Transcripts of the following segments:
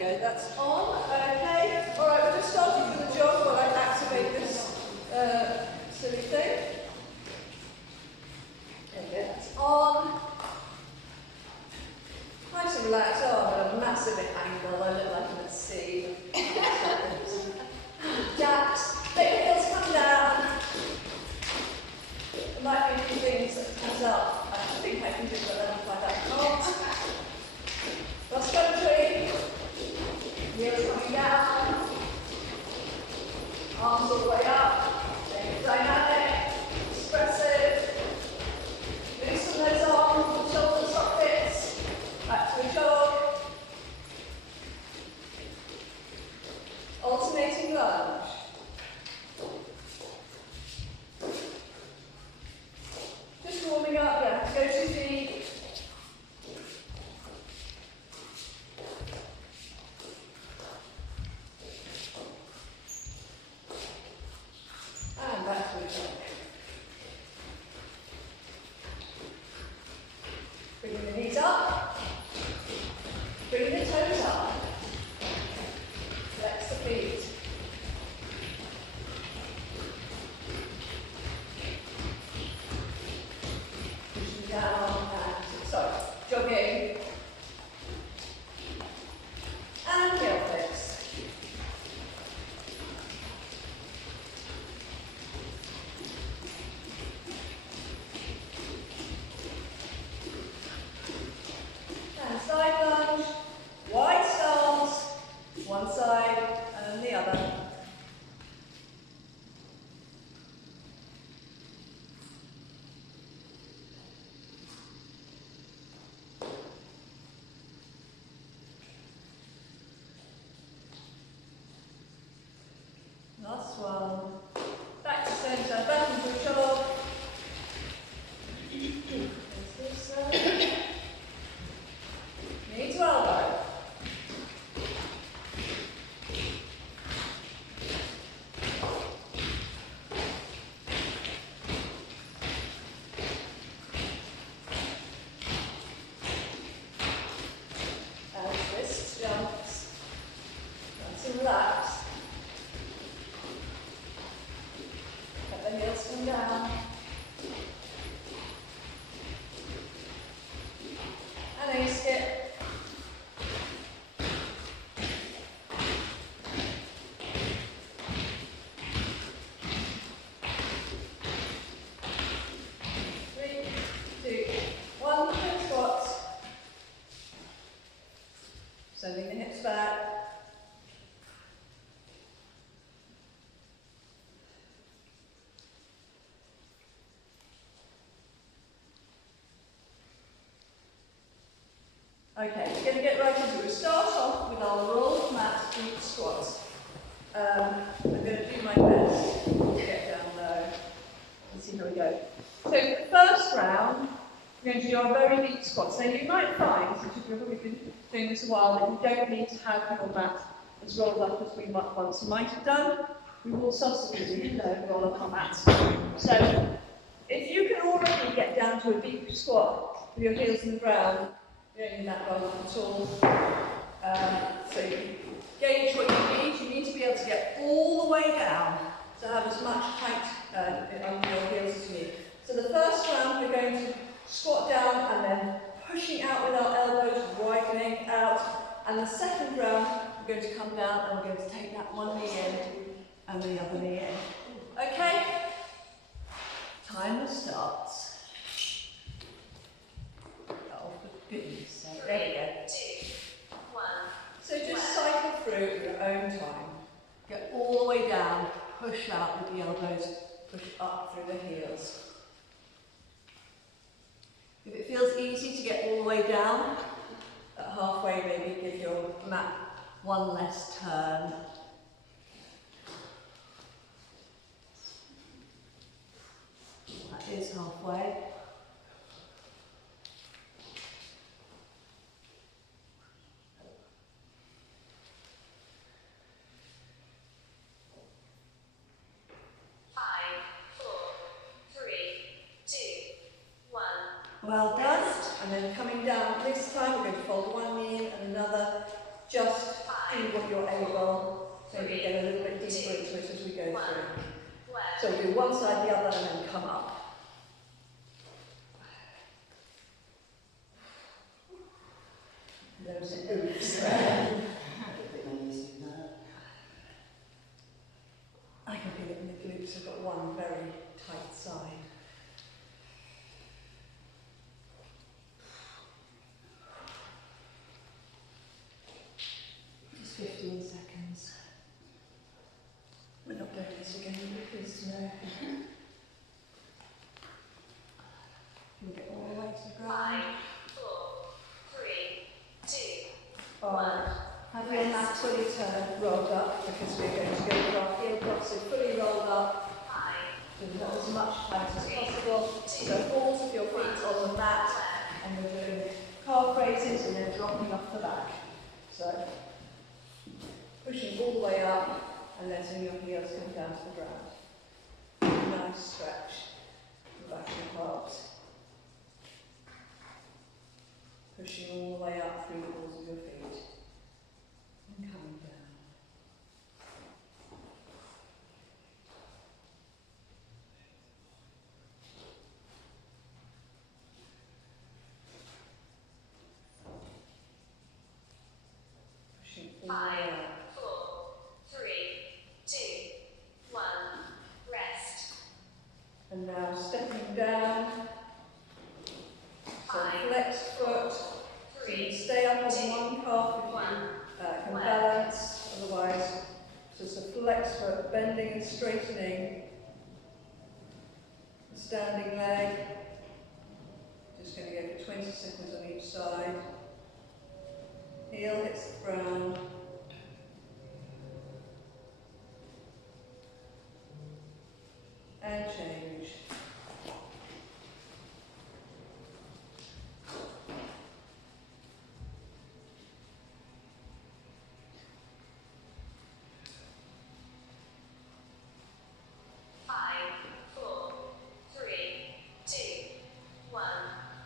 go, that's on, okay. Alright, we're just starting with the jog while I activate this silly thing. There we go, that's on. Nice and relaxed. Oh, I'm at a massive angle, I look like I'm at sea. Jacks, let your heels come down. There might be a few things that comes up. I think I can do that, I don't find that can't. Cross country. Heels coming down. Arms all the way up. Dynamic. Expressive. Loosen those arms, shoulder sockets. Back to a jog. Alternating lunge. Just warming up, yeah. Go 2 feet. And back to a jog. Bringing the knees up. Bringing the toes up. Flex the feet. Pushing down and, sorry, jogging. And heel flicks. And side lunge, wide stance, one side and then the other. Last one. Back to centre, back into a jog. Knee to elbow. And wrist jumps. Nice and relaxed. Let the heels come down. And a skip. Three, two, one, hip squats. Sending the hips back. Okay, we're going to get right into it. We'll start off with our rolled mat deep squats. I'm going to do my best to get down low. Let's see how we go. So for the first round, we're going to do our very deep squats. Now you might find, since you've probably been doing this a while, that you don't need to have your mat as rolled up as we once might have done. We will substitute roll up our mats. So if you can already get down to a deep squat with your heels in the ground, you don't need that roll up at all. So you gauge what you need. You need to be able to get all the way down to have as much height under your heels as you need. So the first round we're going to squat down and then pushing out with our elbows, widening out. And the second round we're going to come down and we're going to take that one knee in and the other knee in. Okay? Timer starts. Goodness sake. There we go. 2, 1. So just cycle through at your own time. Get all the way down, push out with the elbows, push up through the heels. If it feels easy to get all the way down, at halfway maybe give your mat one less turn. That is halfway. Well done. And then coming down, this time we're going to fold one knee in and another, just maybe get a little bit deeper into it as we go through. So do one side, the other, and then come up. There's an oops. I can feel it in the glutes. I've got one very tight side. Just 15 seconds. We're not doing this again because no. Can we get all the way to the ground? 5, 4, 3, 2, 1. Have your mat fully turned, rolled up, because we're going to go with our heel blocks, so fully rolled up, with not as much height as possible. So balls of your feet on the mat, and we're doing calf raises and then dropping off the back. So pushing all the way up and letting your heels come down to the ground. Nice stretch the back of the calves. Pushing all the way up through the balls of your feet. And coming down. Pushing all the way up. 5, 4, 3, 2, 1. Rest. And now stepping down. So flex foot. So you stay up on one calf if you can balance, otherwise just a flex foot, bending and straightening the standing leg. Just going to go for 20 seconds on each side. Heel hits the ground. And change.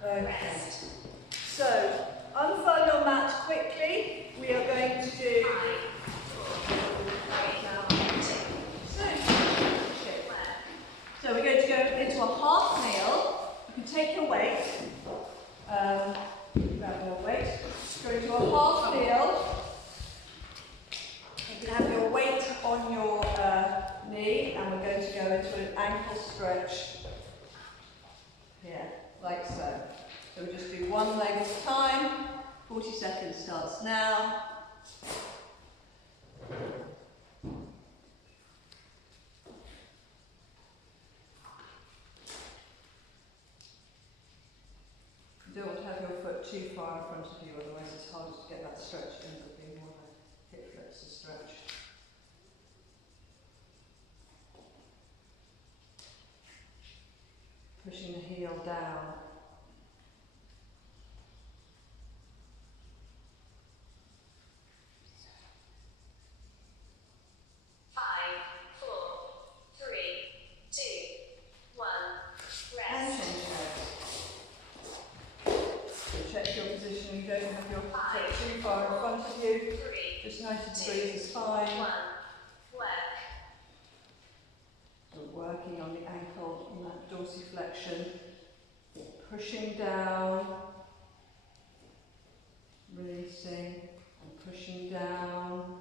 Okay. So, unfurl your mat quickly. We are going to do. So we're going to go into a half nail. You can take your weight. Grab your weight. Go into a half nail. You can have your weight on your knee, and we're going to go into an ankle stretch. Here, like so. So we just do one leg at a time. 40 seconds starts now. You don't want to have your foot too far in front of you, otherwise it's hard to get that stretch in, but being more of a hip flexor stretch. Pushing the heel down. You don't have your foot too far in front of you. Just 90 degrees is fine. So working on the ankle and that dorsiflexion. Pushing down. Releasing and pushing down.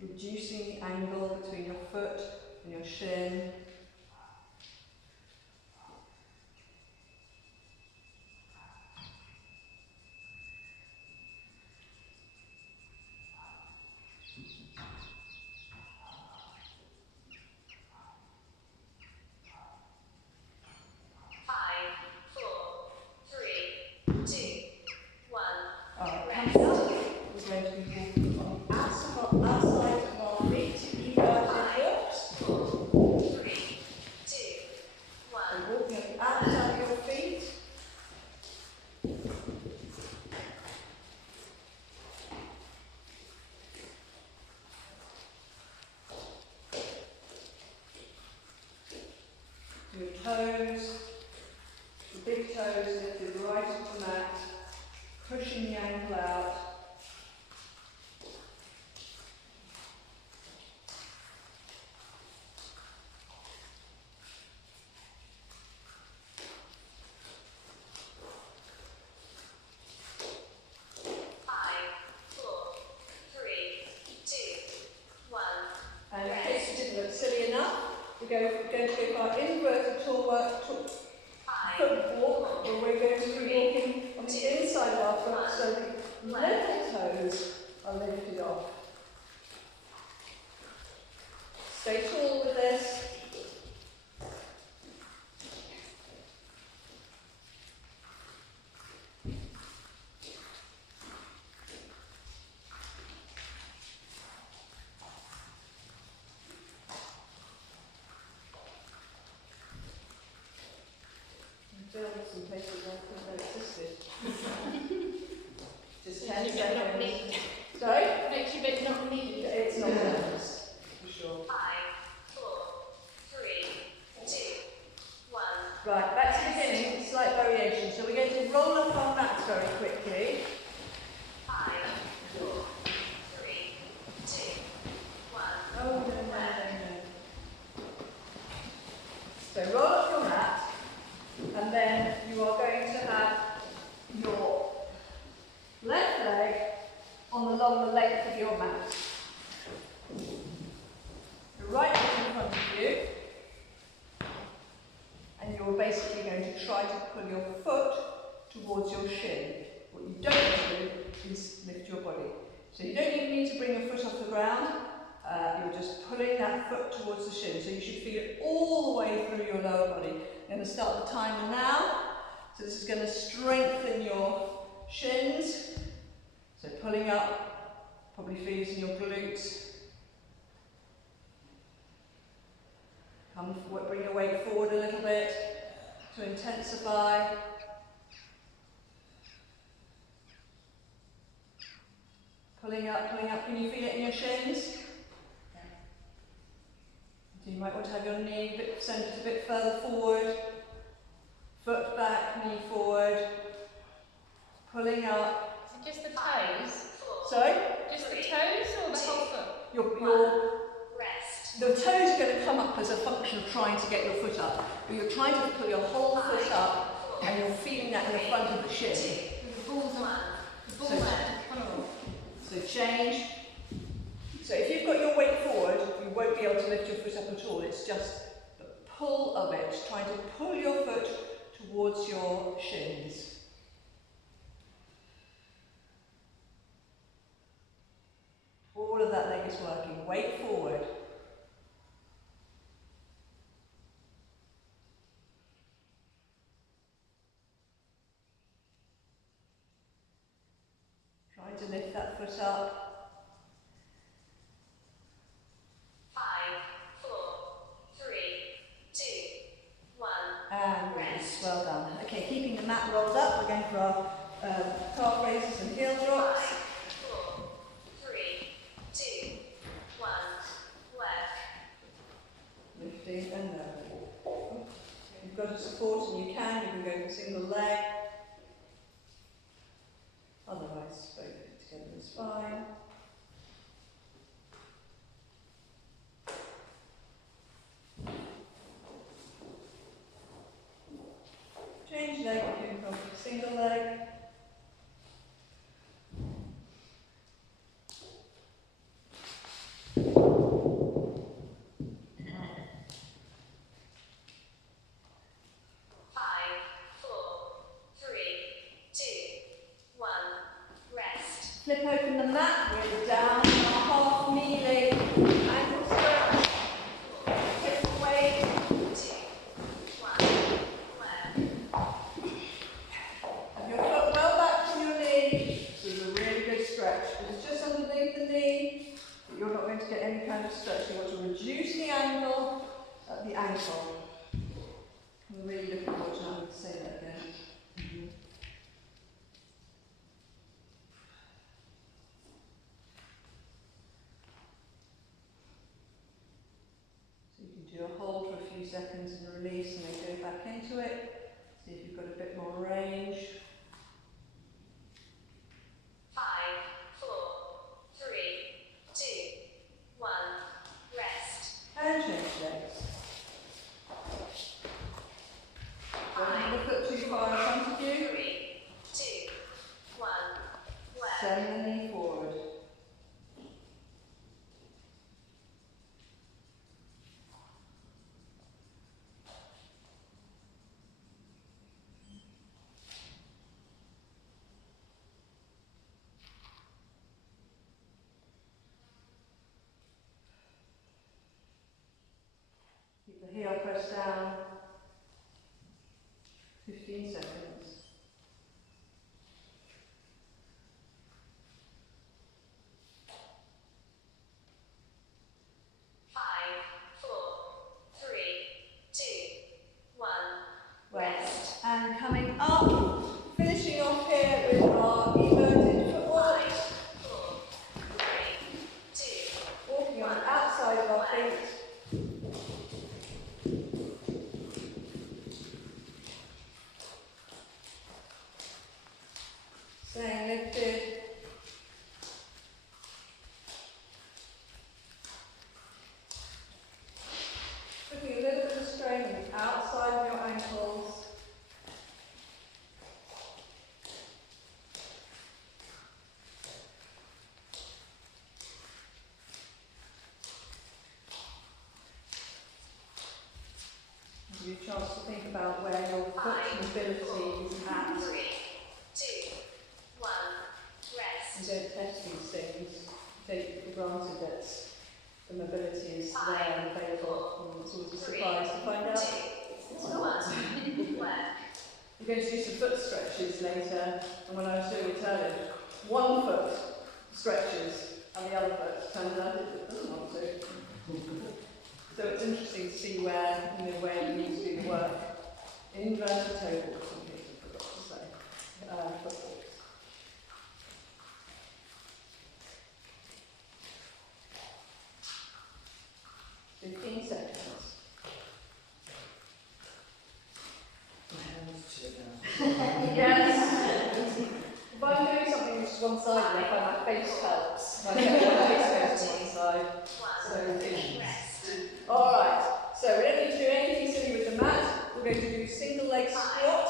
Reducing the angle between your foot and your shin. Your toes, the big toes lifted right off the mat. vertical foot walk, where we're going to be walking on the inside of our foot, so the little toes are lifted off. Stay tall with this. Some places I think they existed. Just 10 seconds. Sorry? Makes you a bit not needed. It's not nervous, for sure. 5, 4, 3, 2, 1. Right, back to the beginning, slight variation. So we're going to roll up our mats very quickly. 5, 4, 3, 2, 1. Oh, no. So roll up your mat, and then you are going to have your left leg along the length of your mat. Your right leg in front of you, and you're basically going to try to pull your foot towards your shin. What you don't do is lift your body. So you don't even need to bring your foot off the ground. You're just pulling that foot towards the shin. So you should feel it all the way through your lower body. I'm going to start the timer now. So this is going to strengthen your shins. So pulling up, probably feels in your glutes. Bring your weight forward a little bit to intensify. Pulling up. Can you feel it in your shins? So you might want to have your knee centered a bit further forward. Foot back, knee forward. Pulling up. Is it just the toes? Sorry? Just the toes or the whole foot? Rest. The toes are going to come up as a function of trying to get your foot up. But you're trying to pull your whole foot up, and you're feeling that in the front of the shin. The balls on the ball there. So change. So if you've got your weight forward, you won't be able to lift your foot up at all. It's just the pull of it, trying to pull your foot towards your shins. All of that leg is working. Weight forward. Try to lift that foot up. 5, 4, 3, 2, 1. And release. Well done. Okay, keeping the mat rolled up, we're going for our calf raises and heel 5, drops. 4, 3, 2, 1. Left. Lifting and low. If you've got a support and you can go for single leg. Otherwise, both together is fine. Change leg, you can go for single leg. Flip open the mat, we're down, half kneeling, ankle stretch, hip weight. 2, 1. Left. Have your foot well back from your knee. This is a really good stretch. It's just underneath the knee, but you're not going to get any kind of stretch. You want to reduce the angle at the ankle. I'm really looking forward to having to say that again. Do a hold for a few seconds and release, and then go back into it. See if you've got a bit more range. 5, 4, 3, 2, 1. Rest. And change legs. Don't have the foot too far in front of you. 3, 2, 1. Left. Send the knee forward. feet. Staying lifted. Putting a little bit of strain on the outside of your ankles. Give you a chance to think about where your foot mobility is at. 3, 2, 1. You Rest. don't test these things. Take it for granted that the mobility is there and available, and it's always a surprise to find out 2, it's 1. not. Work. You're going to do some foot stretches later, and when I was doing it earlier, one foot stretches and the other foot turns out it doesn't want to. So it's interesting to see where you need to do the work. Inverted toe walks, in case I forgot to say. Foot walks. Yes. If I'm doing something which is one-sided, I find my face helps. My face goes to one side. 1. So, Rest. alright, so we don't need to do anything silly with the mat. We're going to do single leg 5, squat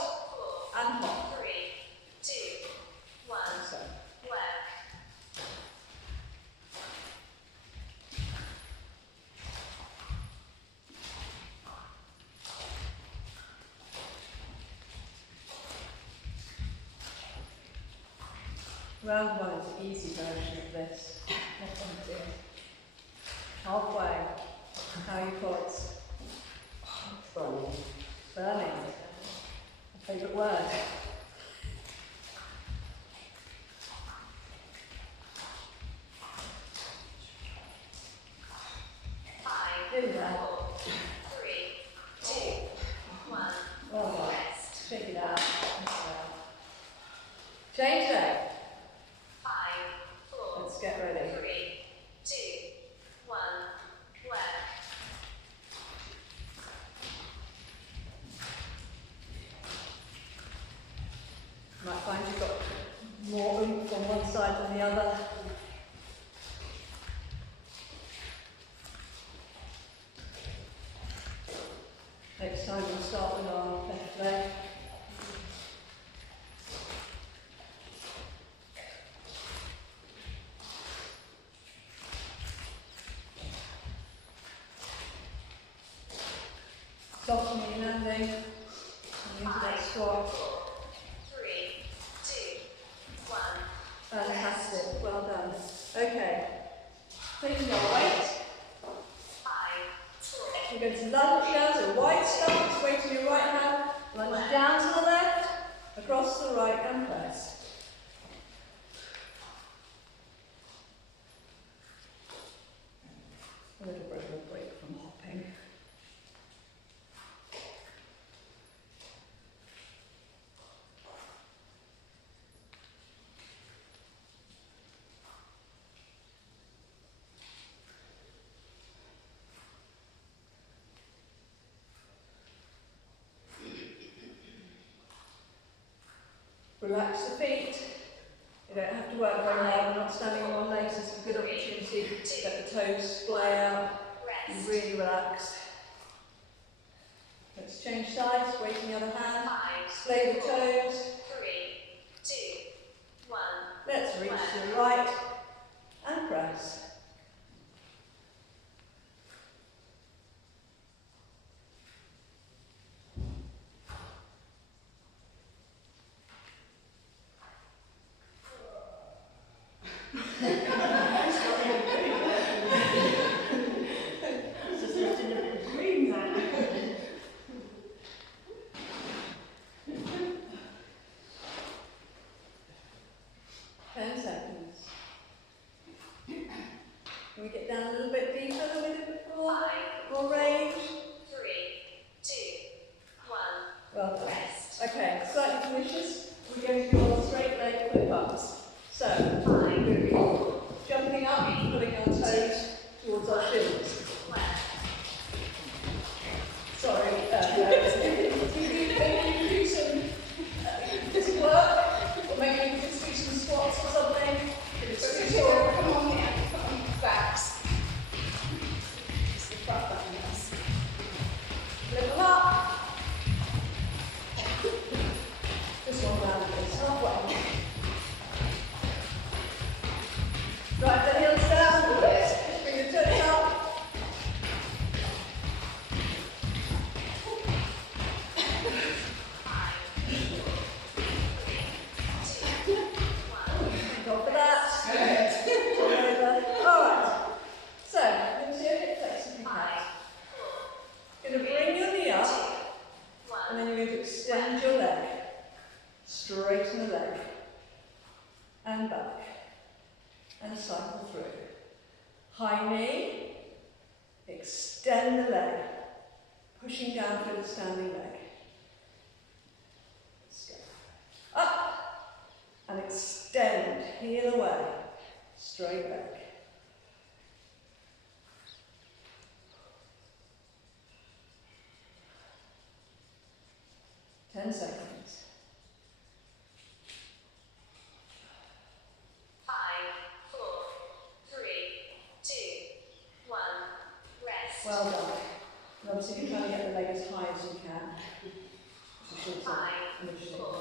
4, and hop. 3, 2, 1. So, Work. round one is the easy version of this. Halfway. How are your quads? Burning. Burning. My favourite word. Here we go. 4, 3, 2, 1. Oh, Rest. shake it out. Change leg. 5, 4, Let's get ready. 3, 2, 1. Work. You might find you've got more oomph on one side than the other. Next time we'll start with our left leg. Softening and landing. And into that squat. 3, 2, 1. Fantastic, well done. Okay, taking your weight. 5, 4, You're going to lunge down to a wide stance, weight in your right hand, lunge down to the left, across the right and press. A little bit of a break from hopping. Relax the feet. You don't have to work very hard. We're not standing on one leg, so it's a good opportunity to let the toes splay out. Be rest. really relaxed. Let's change sides, weight in the other hand. 5, Splay the toes. 3, 2, 1. Let's reach to the right and press. Just lifting a bit of green there. 10 seconds. Can we get down a little bit deeper than we did before? 5, More range? 3, 2, 1. Well done. Rest. Okay, slightly finishes. We're going to do our straight leg flip-ups. So, 5, we're jumping up, putting our toes towards our shins. High knee, extend the leg, pushing down through the standing leg. Let's go. Up, and extend, heel away, straight leg. Ten seconds. 5, 4, 3, 2, 1. Rest. Well done. And obviously you're trying to get the leg as high as you can. It's a short 5, initially. 4,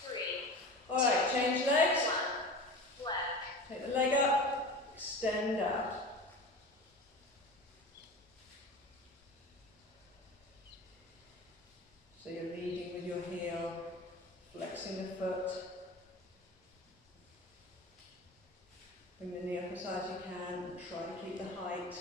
3, Alright, change legs. 1. Work. Take the leg up, extend out. So you're leading with your heel, flexing the foot. Bring the knee up as high as you can, try to keep the height.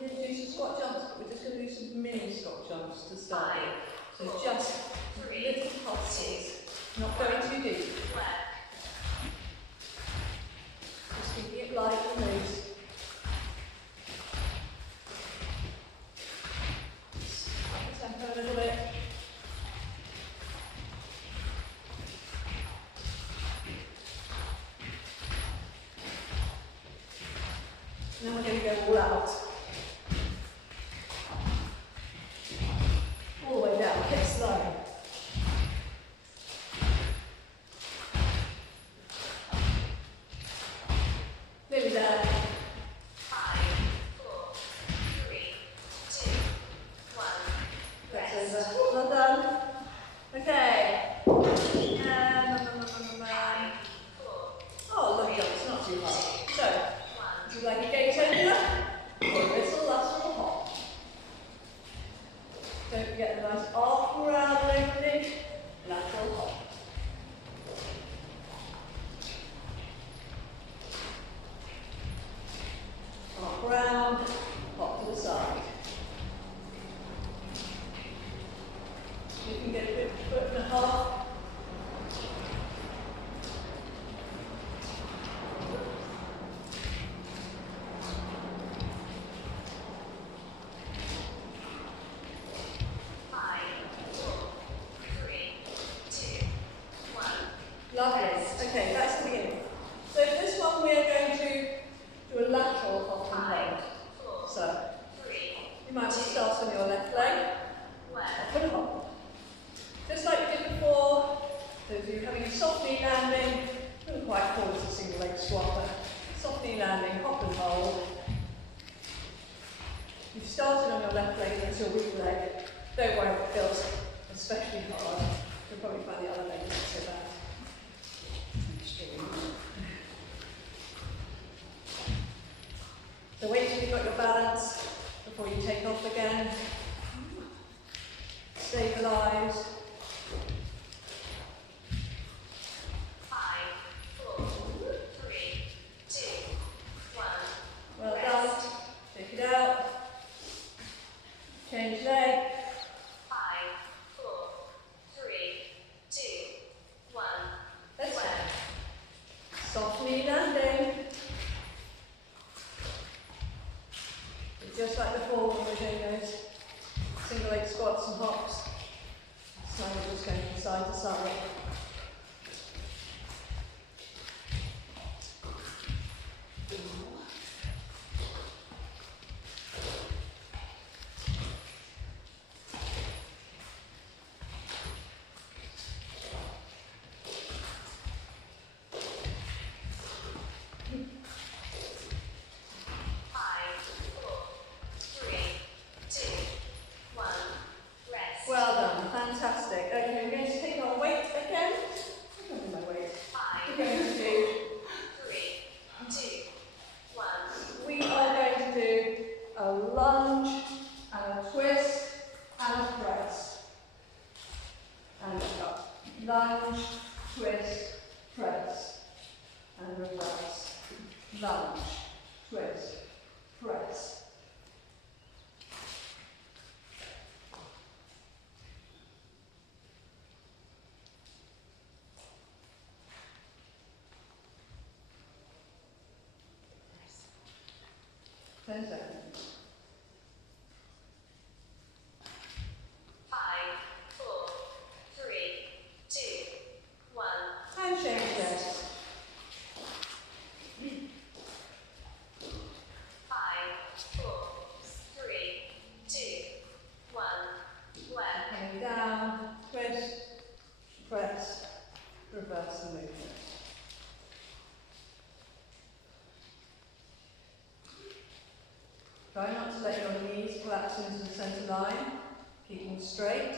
We're going to do some squat jumps, but we're just going to do some mini squat jumps to start with. So just little pulses, not going too deep. Just keeping it light and loose. Up the tempo a little bit. Now we're going to go all out. All the way down, hip slow. Nearly there. 5, 4, 3, 2, 1. That's over. Well done. Okay. Oh, lovely jump. It's not too hard. So, would you like a gate opener? Or a whistle, lateral hop. Don't forget the nice arc around opening, lateral hop. Arc round, hop to the side. You can get a good foot and a half. Lovely. Okay, that's the beginning. So for this one we are going to do a lateral hop and hold. So you might want to start on your left leg, hop and hop. Just like we did before, those of you having a soft knee landing, wouldn't quite call this a single leg squat, but soft knee landing, hop and hold. You've started on your left leg, that's your weak leg. Don't worry if it feels especially hard. You'll probably find the other leg isn't so bad. So wait till you've got your balance before you take off again. Stabilise. 5, 4, 3, 2, 1. Well done. Take it out. Change leg. 5, 4, 3, 2, 1. Let's go. Soft knee landing. Just like before when we were doing those single leg squats and hops. This time we're just going from side to side. Well done, fantastic. Okay, we're going to take our weight again. lunge, twist, press, and reverse. Lunge, twist, press. Ten seconds. 5, 4, 3, 2, 1. And change legs. 5, 4, 3, 2, 1. Left. Coming down, twist, press, reverse the movement. Try not to let your knees collapse into the centre line. Keep them straight.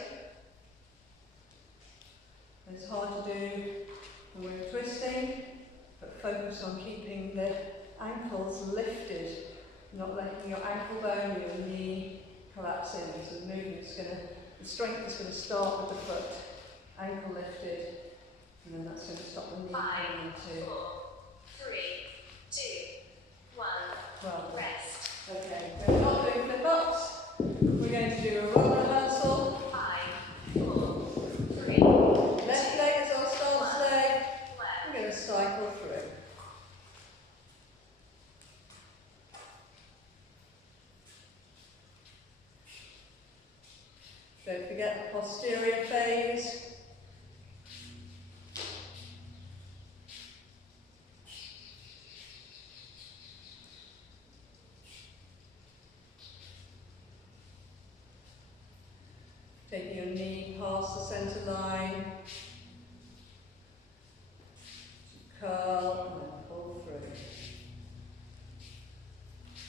It's hard to do when we're twisting, but focus on keeping the ankles lifted, not letting your ankle bone, your knee collapse in. So the movement's the strength is going to start with the foot, ankle lifted, and then that's going to stop the knee 5, coming 4, into 3, 2, 1. 12. Rest. Okay, we're not doing flip-ups. We're going to do a roll reversal. 5, 4, 3. Left leg is our stance leg. Left. We're going to cycle through. Don't forget the posterior phase. Taking your knee past the centre line. Curl and then pull through.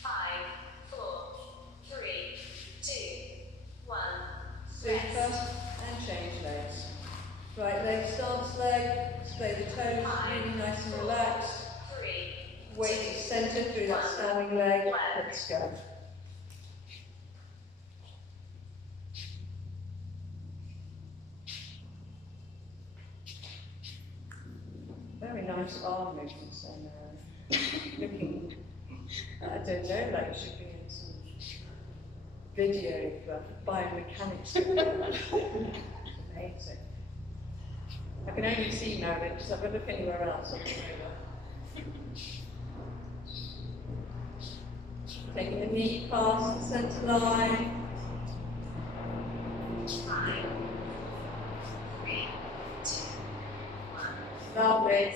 5, 4, 3, 2, 1. Super. And change legs. Right leg, stance leg. Display the toes, really nice and relaxed. 3, Weight is centered through that standing leg. Let's go. Very nice arm movements then. Looking, I don't know, like you should be in some video for biomechanics. Amazing. I can only see now because if I look anywhere else, I'm over. Taking the knee past the centre line. 5, 3, 2, 1. Lovely.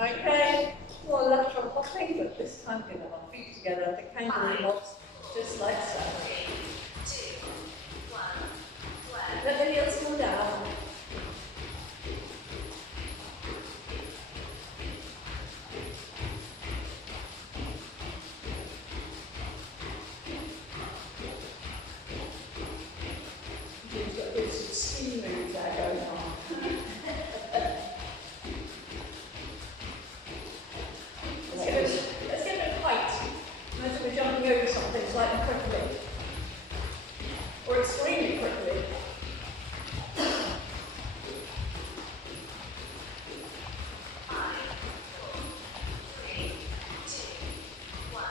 Okay, more lateral hopping, but this time get our feet together at the kangaroo hops, just like so. 3, 2, 1. Left. Let the heels come down. You've got this ski move there going on. Let's get a bit of height. Imagine we're jumping over something slightly quickly. Or extremely quickly. 5, 4, 3, 2, 1.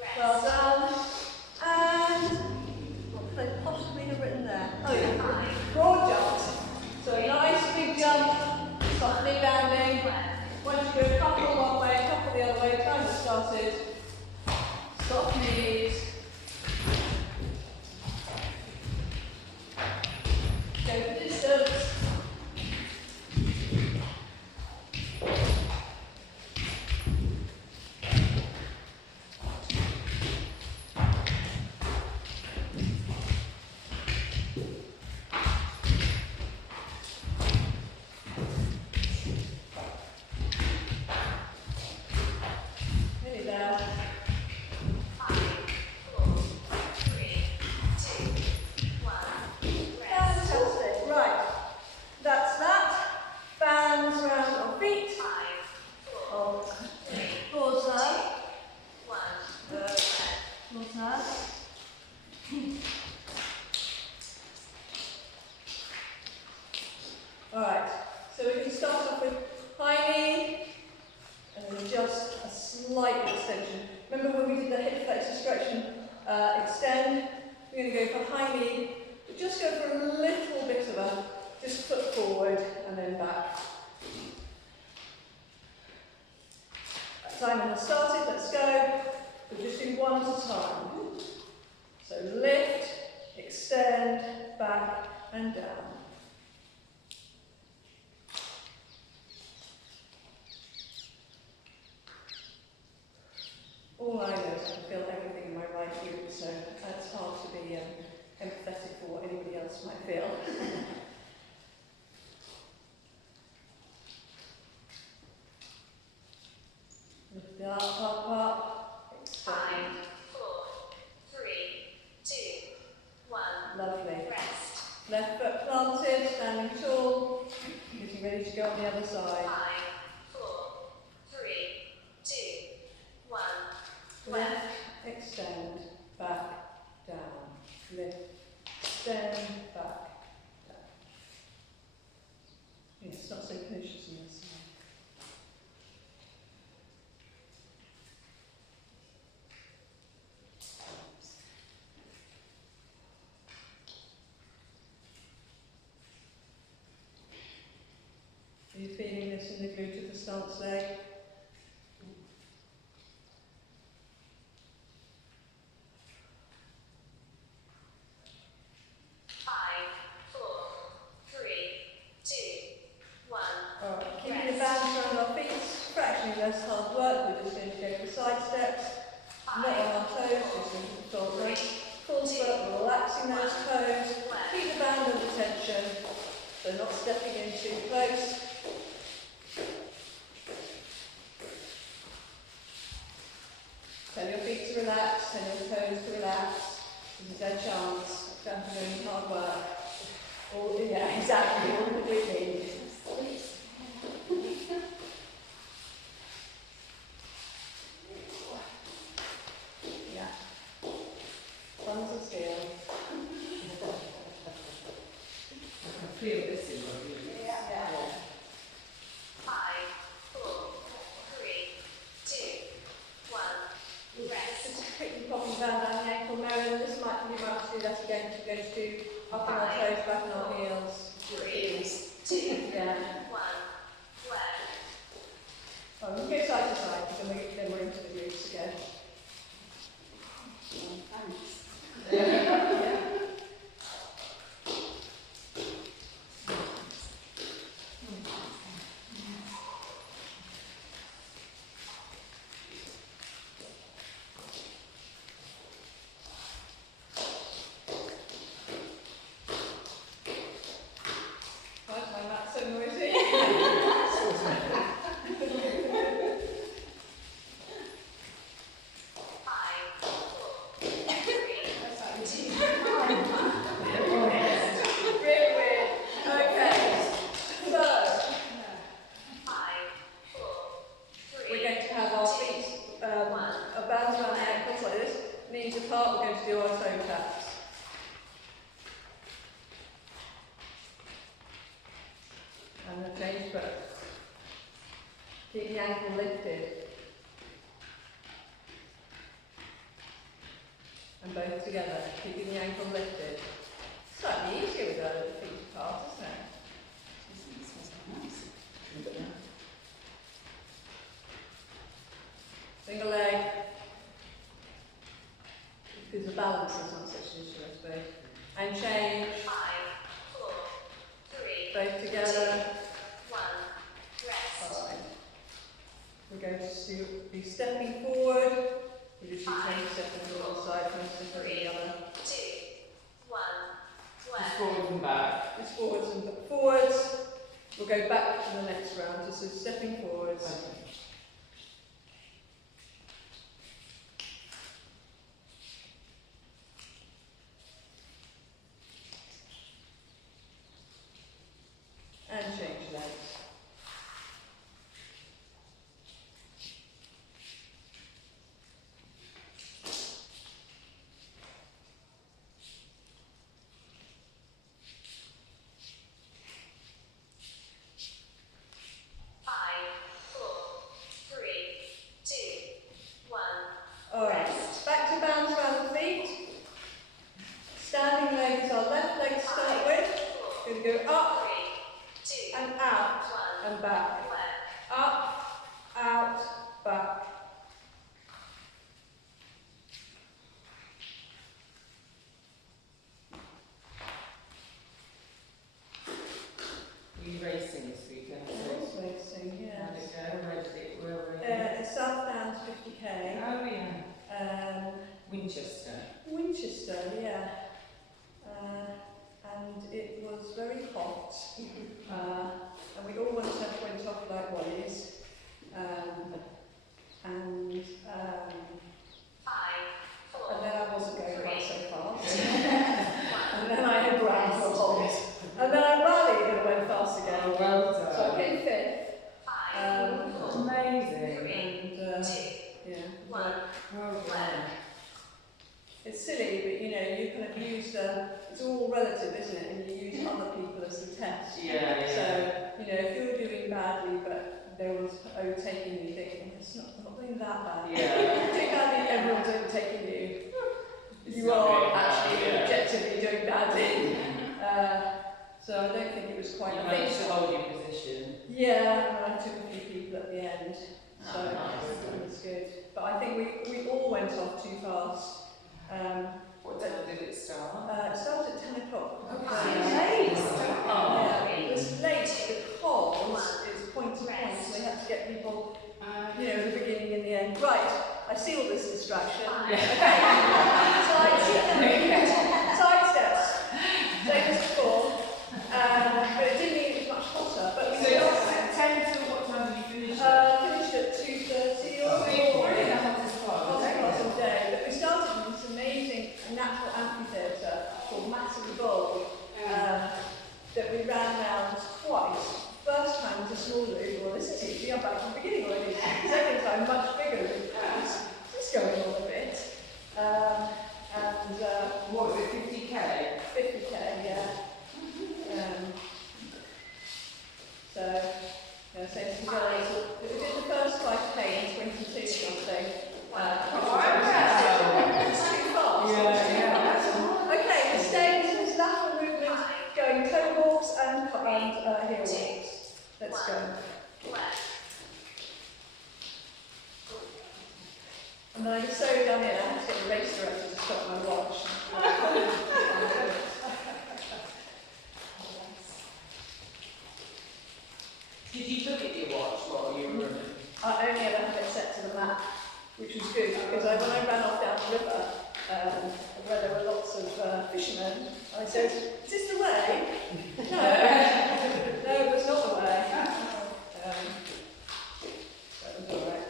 Rest. Well done. And what could I possibly have written there? Oh yeah, broad jumps. So a nice big jump, softly landing. Once you do a couple one way, a couple the other way, time has started. Soft knees. Go the distance. Nearly there. 5, So we can start off with high knee, and then just a slight extension. Remember when we did the hip flexor stretch and extend? We're going to go for high knee, but just go for a little bit of a, just foot forward and then back. Simon has started, let's go. We'll just do one at a time. So lift, extend, back and down. All I know is I can feel everything in my right glute, so it's hard to be empathetic for what anybody else might feel. Lift up, extend. 5, 4, 3, 2, 1. Lovely. Rest. Left foot planted, standing tall, getting ready to go on the other 5, side. 4, 3, 2, 1. Left, extend, back, down. Lift, extend, back, down. Yes, it's not so pernicious on this side. Are you feeling this in the glute of the stance leg? 5, 4, 3, 2, 1. Alright, keeping the bands around our feet, fractionally less hard work. We're just going to go for side steps, not on our toes, just looking for shoulders. Full foot, relaxing those toes. Keep the band under tension, so not stepping in too close. Tell your feet to relax, tell your toes to relax. This is their chance. Don't do any hard work. All, yeah, exactly, all the glute needs. Yeah. Thumbs are still. I can feel this in my glutes. Yeah. 5, 4, 3, 2, 1. Rest. Just quickly popping down the ankle, Marilyn. This might be might have to do that again. We're going to do up on our toes, back on our heels. 3, 2, Yeah. 1. Left. Oh, we'll go side to side, because then we're into the glutes again. Why is my mat so noisy? 5, 4, 3, 2, Really weird. Okay. So, 5, 4, 3. we're going to have our feet our bands around the ankles like this, knees apart. We're going to do our toe taps. And the change foot. Keep the ankle lifted. And both together, keeping the ankle lifted. Slightly easier with the feet apart, isn't it? Single leg. Because the balance is not such an issue, I suppose. And change. 5, 4, 3, Both together. 1. Rest. Alright. We're going to be stepping forward. We just do 20 steps to one side, 20 steps to the other. 2, 1. Just Left. forward and back. Just forwards and forwards. We'll go back to the next round. This is stepping forwards. And change legs. back. left, Up, out, back. Were you racing this weekend? Horse racing, How'd yes. it go? Where were you? South Downs 50k. Oh yeah. Winchester. Winchester, yeah. And it was very hot. And we all went off like wellies. And 5, 4, then I wasn't going quite so fast. 1. And then I had ground for a halt. And then I rallied and went fast again. Oh, well done. So I came fifth. 5, Amazing. And 2, yeah. 1. Well done. Left, It's silly, but you know, you kind of use it's all relative, isn't it? And you use other people as the test. Yeah, So, yeah. you know, if you're doing badly, but there was overtaking you, thinking, it's not doing that bad. Yeah. If you're doing badly, everyone's overtaking you. It's You not are really bad, actually yeah. objectively doing badly. So I don't think it was quite You a managed to hold your position. Yeah, and I took a few people at the end. So Oh, nice. it was good. But I think we all went off too fast. What time did it start? It started at 10 o'clock. Late. Yeah, it was late because it's point to point, so they had to get people, you know, the beginning and the end. Right, I see all this distraction. Okay, side steps. Same as before. But it did mean it was much hotter. But we So still it's 10 till what time did you finish? finished at 2:30 or So you were in the 4. hottest part of the day. Of the day. But we started in this amazing natural amphitheatre called Mattery Bowl that we ran round twice. First time was a small room, well this is easy, I'm back from the beginning already. Second time much bigger room. It's going on a bit. What was it, 50k? 50k, yeah. So to go, we did the first 5k in 22 something. It's too fast. Yeah. Okay, the stage is lateral movement, going toe walks and heel walks. Let's go. left, And then I so down here, I have to get the race director to stop my watch. Did you look at your watch while you were running? I only ever had it set to the map, which was good because when I ran off down the river, where there were lots of fishermen, I said, "Is this the way?" No, no, it was not the way. That was all right.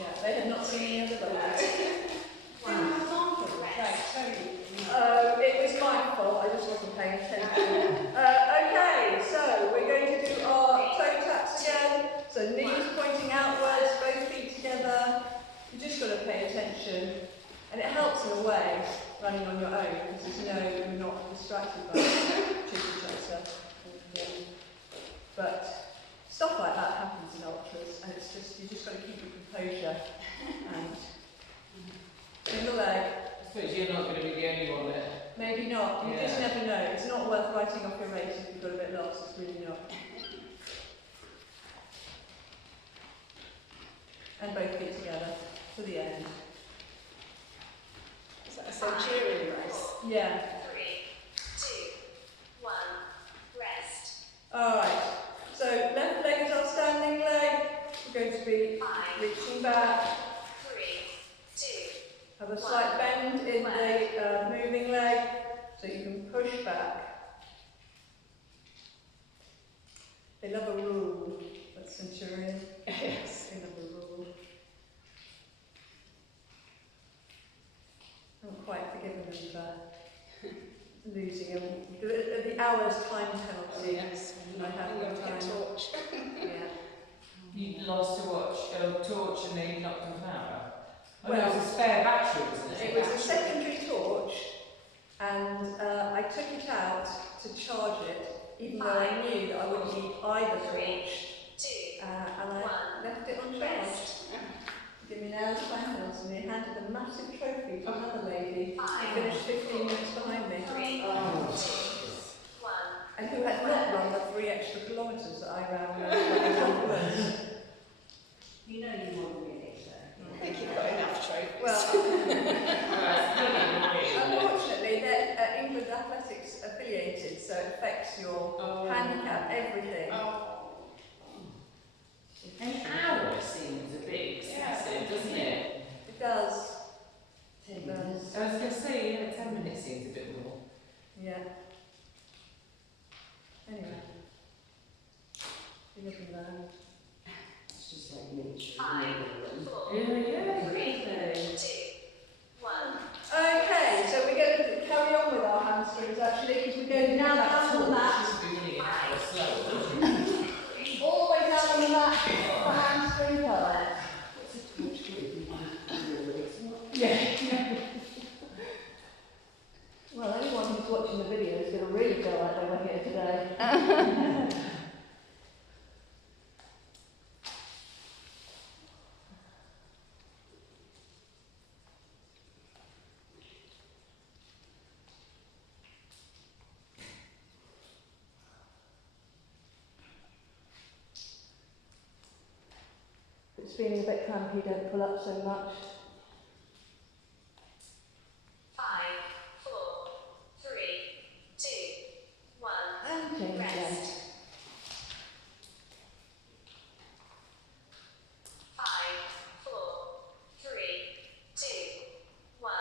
Yeah, they had not seen any other boats. It was my fault, I just wasn't paying attention. Okay, so we're going to do our toe taps again. So knees pointing outwards, both feet together. You just got to pay attention. And it helps in a way, running on your own, because you're not distracted by chicken chaser. But stuff like that happens in ultras, and it's just, you just got to keep your composure. And single leg. I suppose you're not going to be the only one there. Maybe not. You just never know. It's not worth writing off your race if you've got a bit lost. It's really not. And both feet together to the end. Is that a centurion race? Yeah. 3, 2, 1, rest, All right. So left leg is our standing leg. We're going to be 5, reaching back. 3, 2, Have a slight bend in the moving leg, so you can push back. They love a rule, that centurion. Yes, they love a rule. I haven't quite forgiven them for losing them. The hour's time penalty. Yes. I have I'm no going to get time. torch. Yeah. You lost a watch, torch, and then you knocked them out. Oh, Well, no, it was a spare battery, wasn't it? It was a secondary torch, and I took it out to charge it, even though I knew that I wouldn't need either torch, 2, and I left it on charge. Give me now the finals, and he handed a massive trophy to another lady who finished 15 minutes behind me. 3, 2, 1, it's affiliated, so it affects your Oh. handicap, everything. An hour seems a bit excessive, doesn't it? It does. 10 does. minutes. I was going to say, yeah, 10 minutes seems a bit more. Yeah. Anyway. You live and learn. It's just like nature. Five, Run. four, Yeah, three, really. 2, 1. Okay, so we're going to carry on with our hamstrings actually, because we're going now down on the mat. Just be really an hour slower. All the way down on the mat for hamstring curls. What's a torch going to do? Yeah. Well, anyone who's watching the video is going to really feel like they were here today. If it's feeling a bit crampy, don't pull up so much. 5, 4, 3, 2, 1. And change again. Rest. 5, 4, 3, 2, 1.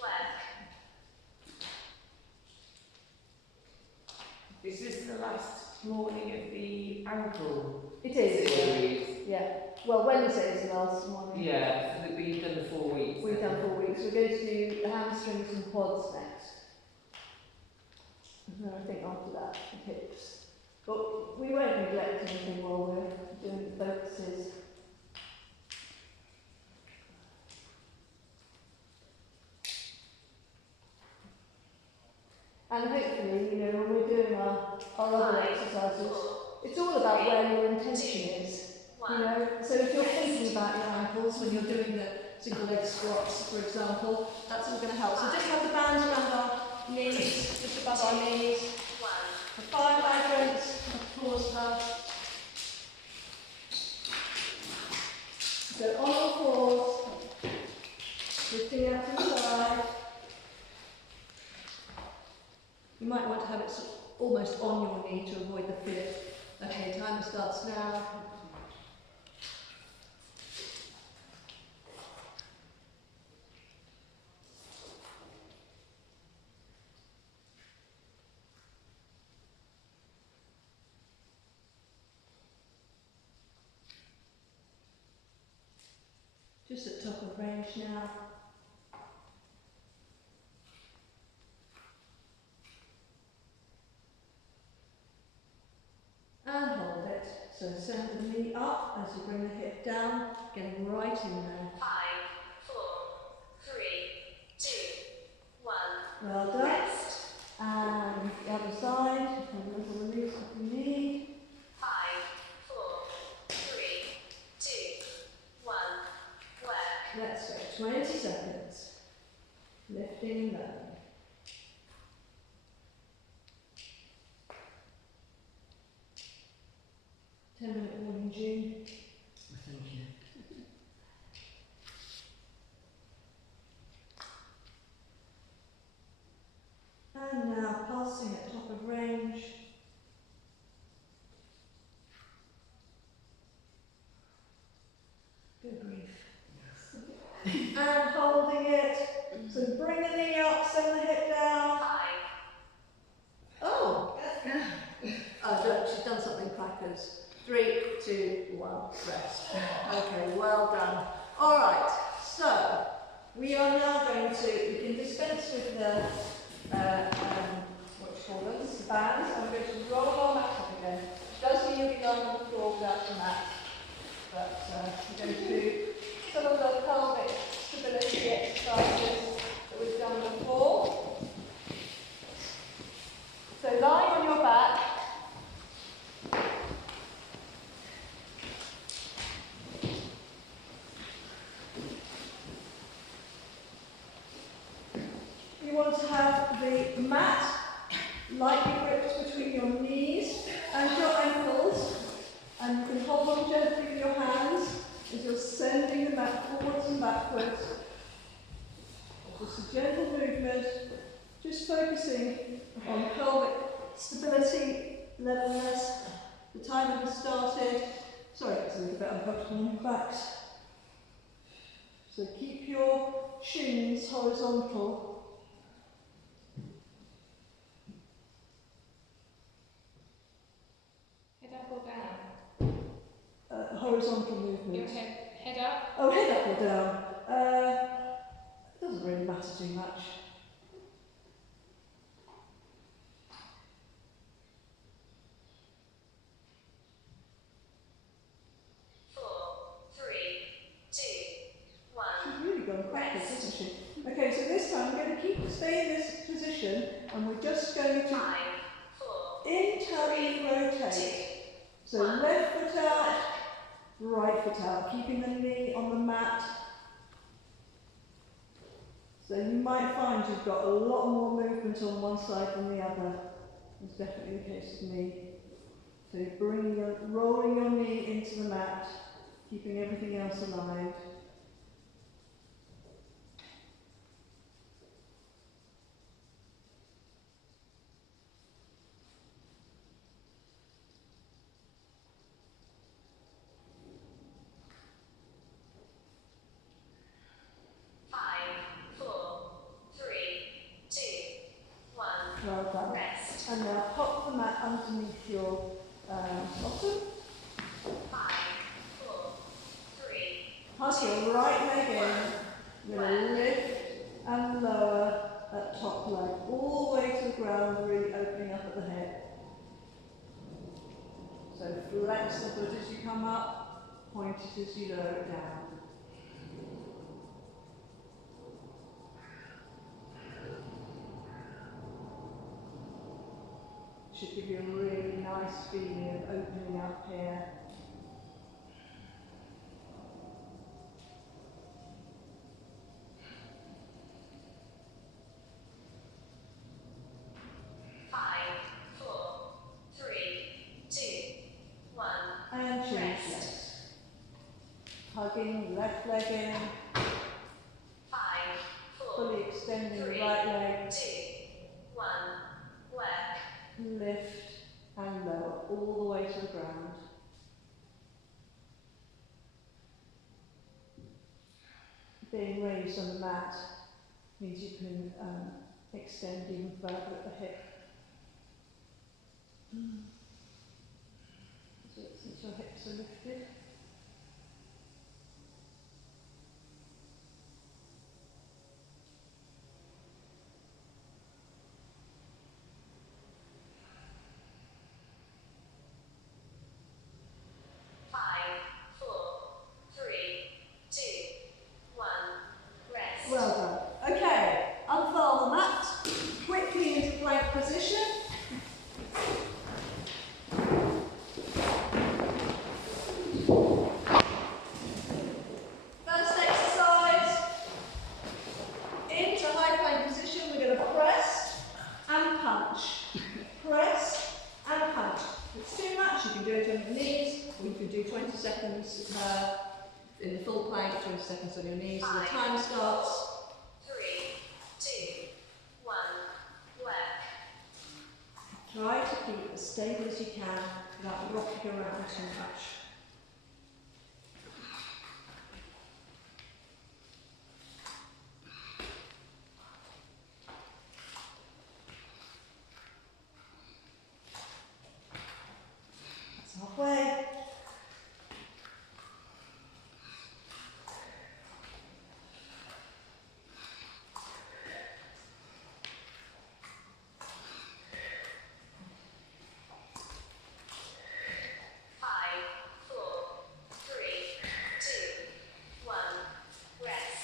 Work. Is this the last morning of the ankle It is. series? Yeah. Well, Wednesday is the last one. Yeah, so that we've done the 4 weeks. We've done 4 weeks. We're going to do the hamstrings and quads next. And then I think after that, the hips. But we won't neglect anything while we're doing the focuses. And hopefully, you know, when we're doing our other exercises, it's all about where your intention is. You 1. know, so if you're thinking about your ankles when you're doing the single leg squats, for example, that's all going to help. So just have the bands around our knees, just above our knees. 1. The fire hydrants, of course, so on all fours, lifting out to the side. You might want to have it sort of almost on your knee to avoid the flip. Okay, timer starts now. Just at top of range now. And hold it. So send the knee up as you bring the hip down, getting right in there. 5, 4, 3, 2, 1. Well done. Rest. And the other side, and a little release of the knee. 5, 4, 3, 2, 1. Work. Let's go. 20 seconds. Lifting and lowering. Minute warning, June. Thank you. And now pulsing at top of range. Good grief. And holding it. So bring the knee up, send the hip down. 5, Oh! Oh, look, she's done something crackers. 3, 2, 1, rest. Okay, well done. All right, so we are now going to, we can dispense with the, what do you call them, the bands. I'm going to roll our mat up again. It does mean you'll be lying on the floor without the mat, but we're going to do some of the pelvic stability exercises that we've done before. So lying on your back, you want to have the mat lightly gripped between your knees and your ankles, and you can hold on gently with your hands as you're sending the mat forwards and backwards. Just a gentle movement, just focusing levelness. The timer has started. Sorry, it's a little bit uncomfortable on your backs. So keep your shins horizontal. Head up or down? Horizontal Your movement. head up. Oh, head up or down? Doesn't really matter too much. She's really gone backwards, isn't she? Okay, so this time we're going to stay in this position, and we're just going to internally rotate. So left foot out, right foot out, keeping the knee on the mat. So you might find you've got a lot more movement on one side than the other. That's definitely the case with me. So rolling your knee into the mat, keeping everything else aligned. Well done. And now pop the mat underneath your bottom. Pass your right leg in. You're going to lift and lower that top leg all the way to the ground, really opening up at the hip. So flex the foot as you come up, point it as you lower it down. Should give you a really nice feeling of opening up here. And change legs. Hugging left leg in. Fully extending the right leg. Lift and lower all the way to the ground. Being raised on the mat means you can extend even further at the hip. So since your hips are lifted. Well done. Okay, unfurl the mat, quickly into plank position. First exercise, into high plank position, we're going to press and punch. Press and punch. If it's too much, you can do it on your knees, or you can do 20 seconds in the full plank, 20 seconds on your knees. So the time starts. 3, 2, 1, work. Try to keep it as stable as you can without rocking around too much. That's halfway.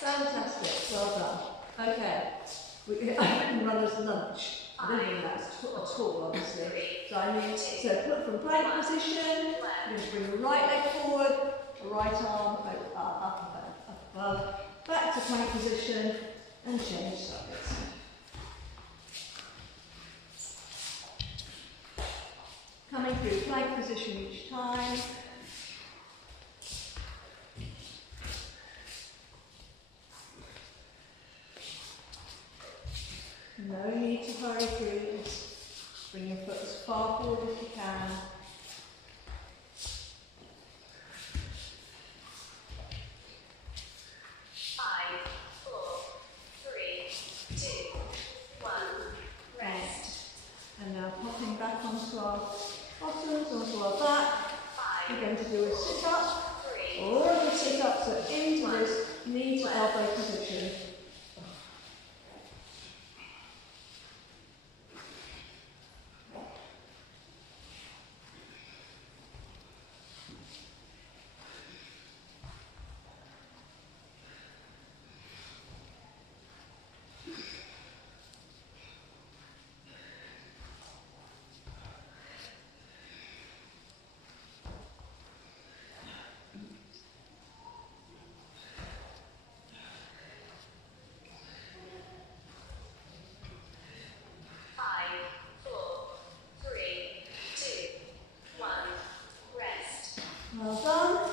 Fantastic, well done. Okay, I can run as lunch. I don't think that's at all, obviously. So I need to put from plank position, I'm going to bring the right leg forward, the right arm up, above, back to plank position, and change sides. Coming through plank position each time. No need to hurry through this. Bring your foot as far forward as you can. now popping back onto our bottoms, onto our back. We're going to do a sit-up. All of the sit-ups are into this knee to elbow position. Well done.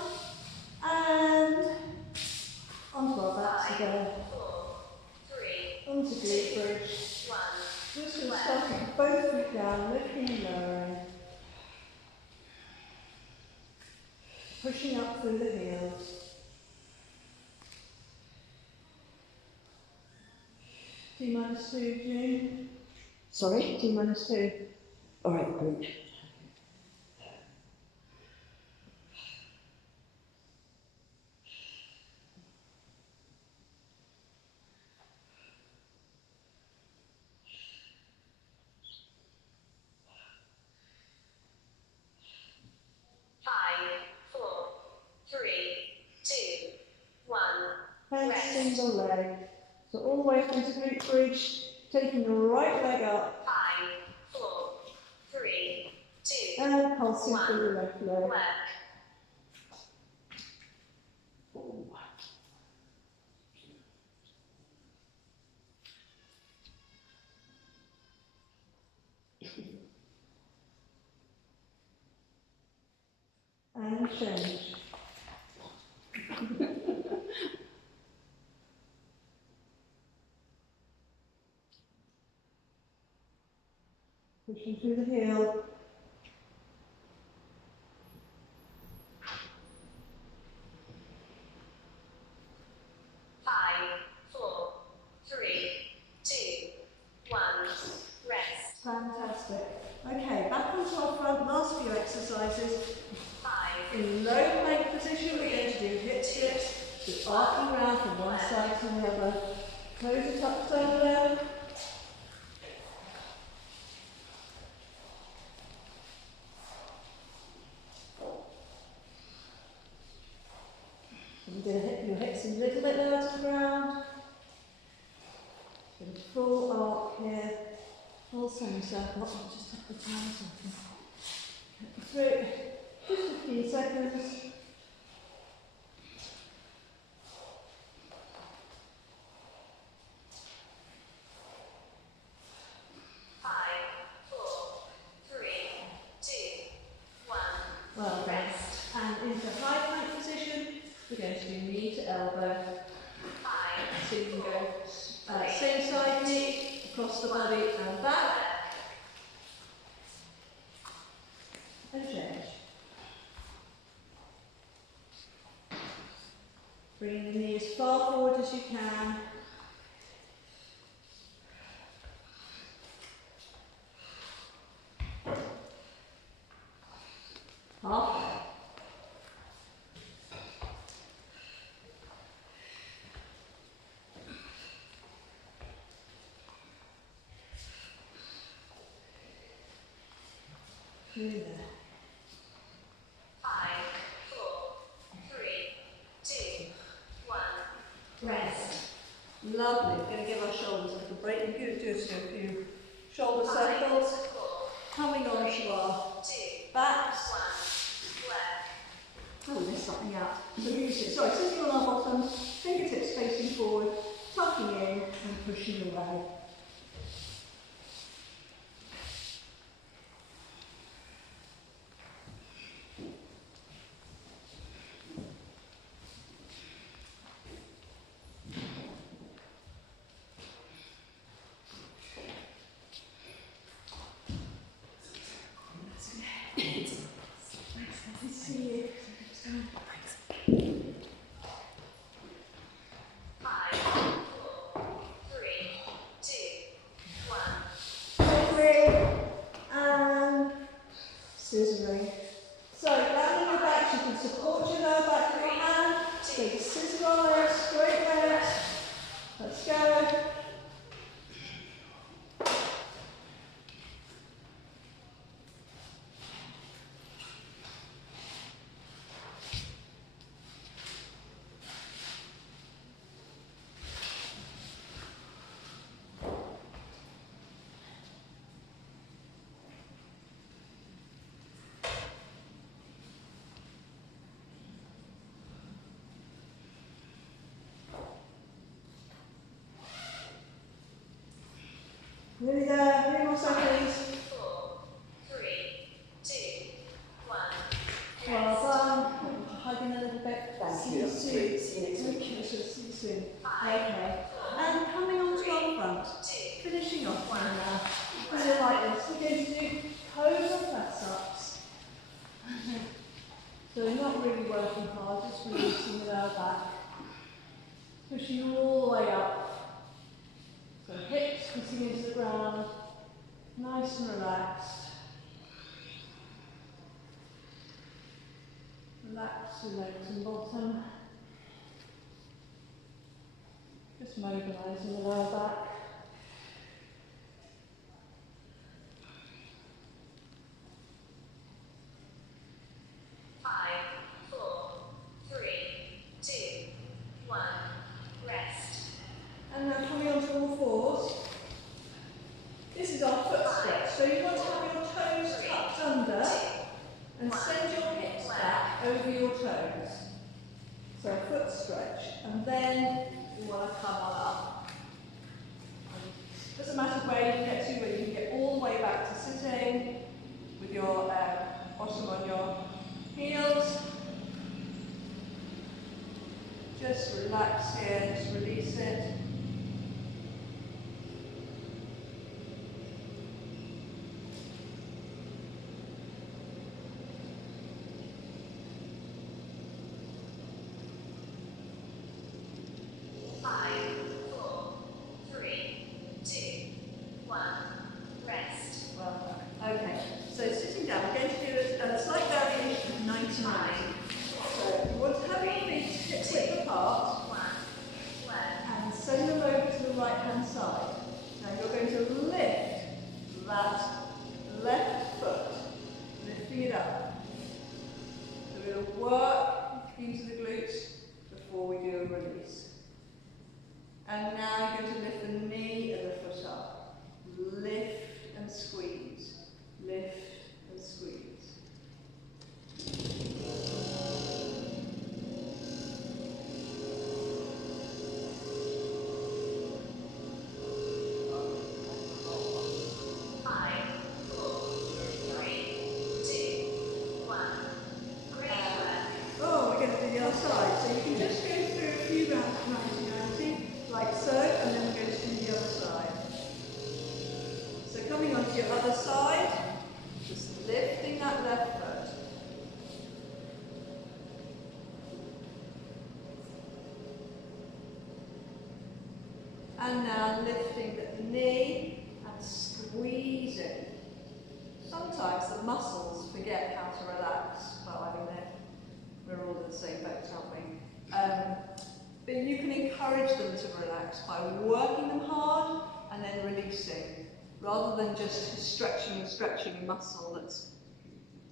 And onto our backs again. Onto glute bridge. Just going to start with both feet down, lifting and lowering. Pushing up through the heels. T-2, June. Sorry? T-2. All right, great. 5, 4, 3, 2, 1. And Rest. single leg. So all the way up into glute bridge, taking your right leg up 5, 4, 3, 2, and pulsing through the left leg. work. And change. Pushing through the heel. Five, 4, 3, 2, 1. Rest. Fantastic. Okay, back onto our front, last few exercises. 5, In low plank position, we're going to do hip dips, just arcing around from one side to the other. Toes are tucked under. And you're going to hit your hips a little bit lower to the ground. So full arc here, full semicircle. I'll just have the time so I can get through. Just 15 seconds. 5, 4, 3, 2, 1. Well done. Rest. And into high plank position, we're going to do knee to elbow. 5, So you can go same side knee, across the body and back, and change. Bringing the knee as far forward as you can. Half. Through there. 5, 4, 3, 2, 1. Rest. Lovely. We're going to give our shoulders a little break. You could do a few shoulder 5, circles. 4, Coming on to our 2, backs. 1. Work. Oh, we missed something out. So we use it. Sorry, sitting on our bottoms, fingertips facing forward, tucking in and pushing away. Nice to see you. 5, 4, 3, 2, Nearly there, 3 more seconds. 4, 3, 2, 1. Well done. Hugging a little bit. Thank See you. you soon. See you next week. Okay, so see you soon. 5, Okay. And coming on to our front. 2, Finishing off now. We're going to like this. We're going to do cobra press-ups. So not really working hard, just releasing the lower back. Pushing all the way up. So hips pressing into the ground. Nice and relaxed. Relax your legs and bottom. Just mobilising the lower back. And now coming onto all fours. This is our foot stretch. So you want to have your toes tucked under and send your hips back over your toes. So a foot stretch. And then you want to come on up. Doesn't matter where you get to, whether you can get all the way back to sitting with your bottom on your heels. Just relax here, just release it. Well done. Okay, so sitting down, we're going to do a slight variation of 90-90. So you want to have your feet hip width apart and send them over to the right hand side. Now you're going to lift that left foot, lifting it up. So we're going to work into the glutes before we do a release. And now you're going to lift the knee and the foot up. Lift and squeeze. Lift and squeeze. Oh, we're going to do the other side. So you can just go through a few rounds of 90-90, like so, and then we're going to do the other side. So coming onto your other side, just lifting that left foot. And now lifting the knee and squeezing. Sometimes the muscles forget how to relax. Well, I mean, we're all in the same boat, aren't we? But you can encourage them to relax by working them hard and then releasing, rather than just stretching and stretching a muscle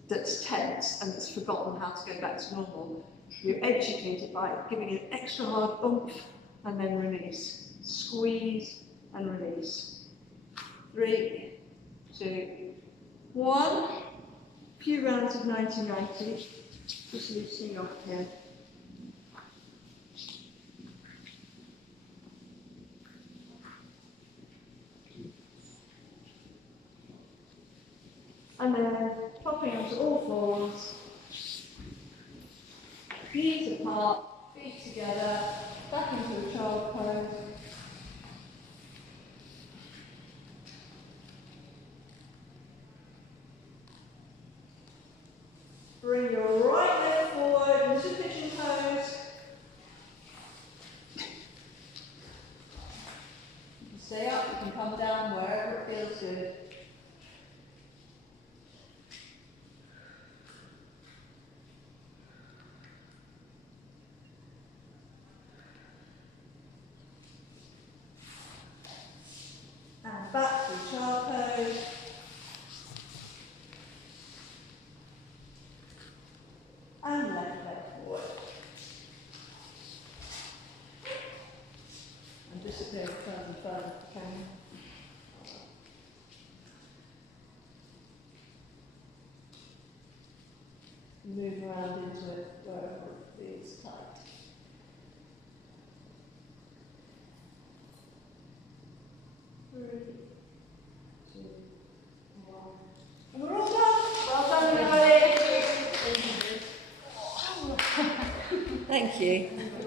that's tense and that's forgotten how to go back to normal. You educate it by giving it extra hard oomph and then release. Squeeze and release. 3, 2, 1. Few rounds of 90-90. Just loosening off here. And then popping onto all fours. Knees apart, feet together, back into a child pose. Bring your right leg forward into pigeon pose. You can stay up, you can come down wherever it feels good. And back to child pose. And left leg forward. And disappear further and further if you can. Move around into it wherever it feels tight. Three, Thank you.